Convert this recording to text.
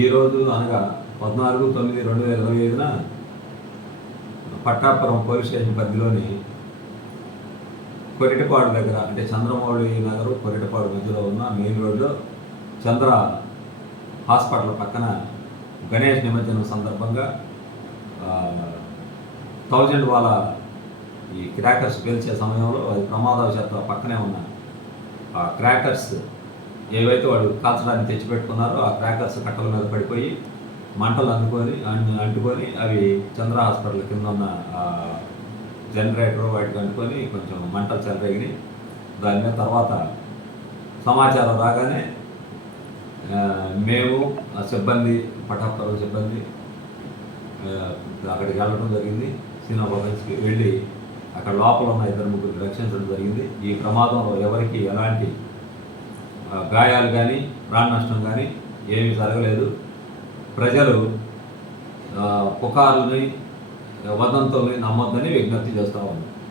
ఈరోజు అనగా 14/9/2025న Pattapuram police station పరిధిలోని కొరిటపాడు దగ్గర, అంటే చంద్రమౌళి నగర్ కొరిటపాడు మధ్యలో ఉన్న మెయిన్ రోడ్లో చంద్ర హాస్పిటల్ పక్కన గణేష్ నిమజ్జనం సందర్భంగా 1000 వాళ్ళ ఈ క్రాకర్స్ పేల్చే సమయంలో అది ప్రమాదవశాత్తు ఆ పక్కనే ఉన్న ఆ క్రాకర్స్ ఏవైతే వాళ్ళు కాల్చడానికి తెచ్చిపెట్టుకున్నారో ఆ క్రాకర్స్ కట్టల మీద పడిపోయి మంటలు అంటుకొని అవి చంద్ర హాస్పిటల్ కింద ఉన్న జనరేటర్ వాటికి అంటుకొని కొంచెం మంటలు చెలరేగినాయి. దాని మీద తర్వాత సమాచారం రాగానే మేము సిబ్బంది, పటాపురం సిబ్బంది అక్కడికి వెళ్ళడం జరిగింది. సినిమా ప్రొడక్షన్స్కి వెళ్ళి అక్కడ లోపల ఉన్న 2-3 రక్షించడం జరిగింది. ఈ ప్రమాదంలో ఎవరికి ఎలాంటి గాయాలు కానీ ప్రాణ నష్టం కానీ ఏమీ జరగలేదు. ప్రజలు పుకార్లని, వదంతుల్ని నమ్మొద్దని విజ్ఞప్తి చేస్తూ ఉన్నారు.